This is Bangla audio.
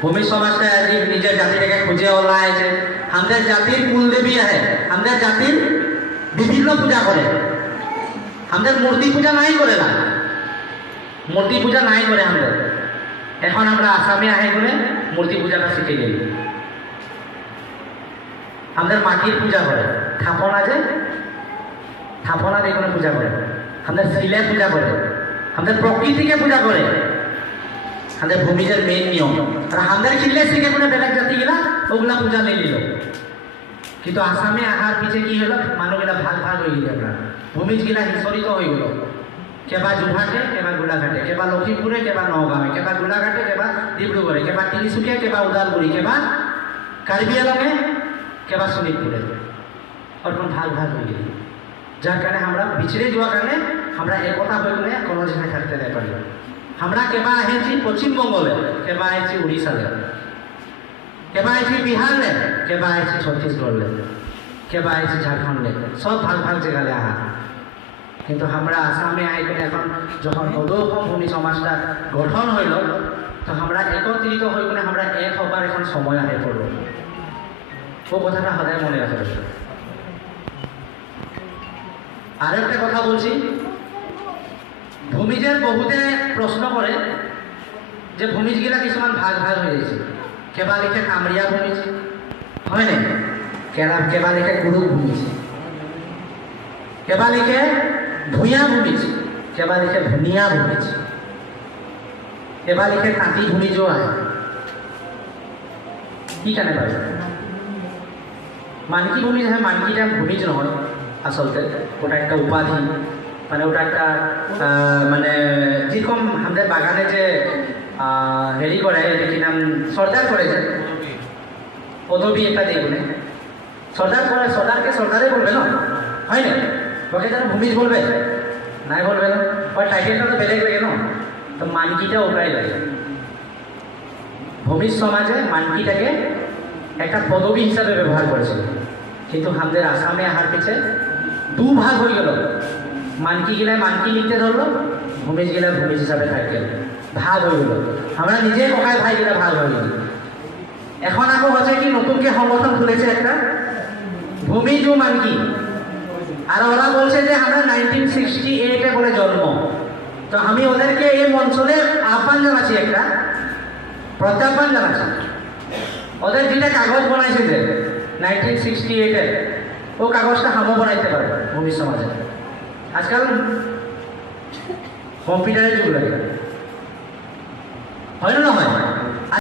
ভূমি সমাজটা নিজের জাতিটাকে খুঁজে ওলা আছে। আমাদের জাতির কুলদেবী আছে, আমাদের জাতির বিভিন্ন পূজা করে, আমাদের মূর্তি পূজা নাই করে না, মূর্তি পূজা নাই করে আমাদের। এখন আমরা আসামে আহে করে মূর্তি পূজাটা শিখে গেলি। আমাদের মাটির পূজা করে, থাপনা যে থাপনা দিয়ে কোনো পূজা করে, আমাদের শিলে পূজা করে, আমাদের প্রকৃতিকে পূজা করে, আমাদের ভূমিজের মেইন নিয়ম। আর আমাদের কিনলে শিখে করে বেলেগ জাতি গেলা ওগুলা পূজা নিয়ে নিল। কিন্তু আসামে আহার পিছে কি হলো, মানুষগুলা ভাগ ভাগ হয়ে গেল। আপনার ভূমিজ গিলা হিসরিত হয়ে গেল, কেবা জুহাটে, কেবা গোলাঘাটে, কেবা লক্ষিমপুরে, কেবা নগাঁৱে, কেবা গোলাঘাটে, কেবা ডিব্ৰুগড়ে, কেবা তিনিচুকীয়া, কেবা ওদালগুৰি, কেবা কাৰ্বি আংলঙে, কেবা শোণিতপুরে, ওরকম ভাগ ভাগ হয়ে গেল। যার কারণে আমরা বিছড়ে যাওয়ার কারণে আমরা একতা হয়ে গেলে কোনো জায়গায় থাকতে না পারি। আমরা কেবা আহেছি পশ্চিমবঙ্গলে, কেবা আহেছি উড়িষ্যালে, কেবা আহেছি বিহারলে, কেবা আহেছি ছত্তিশগড়লে, কেবা আহেছি ঝাড়খণ্ডে, সব ভাগ ভাগ জায়গায় আহা। কিন্তু আমরা আসামে আই করে এখন যখন অদৌকম ভূমি সমাজটা গঠন হইল, তো আমরা একত্রিত হয়ে গেলে আমরা এক হবার এখন সময় আহে পড়ল। ও কথাটা সদায় মনে রাখবে। আর একটা কথা বলছি, ভূমিজের বহুতে প্রশ্ন করে যে ভূমিজগিলা কিছুমান ভাগ ভাগ হয়ে যাচ্ছে। কেবা লিখে কামরিয়া ভূমিজ, হয় না? কেবা লিখে গুরু ভূমিজ, কেবা লিখে ভূঁয়া ভূমিজ, কেবা লিখে ভুনিয়া ভূমিজ, কেবা লিখে তাঁতি ভূমিজও আয়। কি কেন পারে মানকি ভূমিজ হয়? মানকিটা ভূমিজ নহয় আসলতে, ওটা একটা উপাধি। মানে ওটা একটা মানে যেরকম আমাদের বাগানে যে হেরি করে, কি নাম, সর্দার করে, যে পদবী এটা দেখবে সর্দার করে, সর্দারকে সর্দারে বলবে না, হয় না? ওকে যেন ভূমিজ বলবে নাই, বলবে না। ওই টাইটেলটা তো বেলেগ লাগে না, তো মানকিটা ওটাই লাগে। ভূমিজ সমাজে মানকিটাকে একটা পদবী হিসাবে ব্যবহার করেছে। কিন্তু আমাদের আসামে আহার পিছে দু ভাগ হয়ে গেল। মানকি গিলায় মানকি লিখতে ধরলো, ভূমিজ গিলায় ভূমিজ হিসাবে থাকবে, ভাগ হয়ে গেল। আমরা নিজে ককায় ভাই গিলা ভাগ হয়ে গেল। এখন আকৌ হচ্ছে কি, নতুনকে সংগঠন খুলেছে একটা, ভূমিজ ও মানকি। আর ওরা বলছে যে আমরা 1968-এ বলে জন্ম। তো আমি ওদেরকে এই মঞ্চলে আহ্বান জানাচ্ছি, একটা প্রত্যাহ্বান জানাচ্ছি। ওদের যেটা কাগজ বানাইছে যে 1968-এর, ও কাগজটা হামও বানাইতে পারবে ভূমি সমাজে। আজকাল কম্পিউটারের যুগ লাগে, হয় না? হয়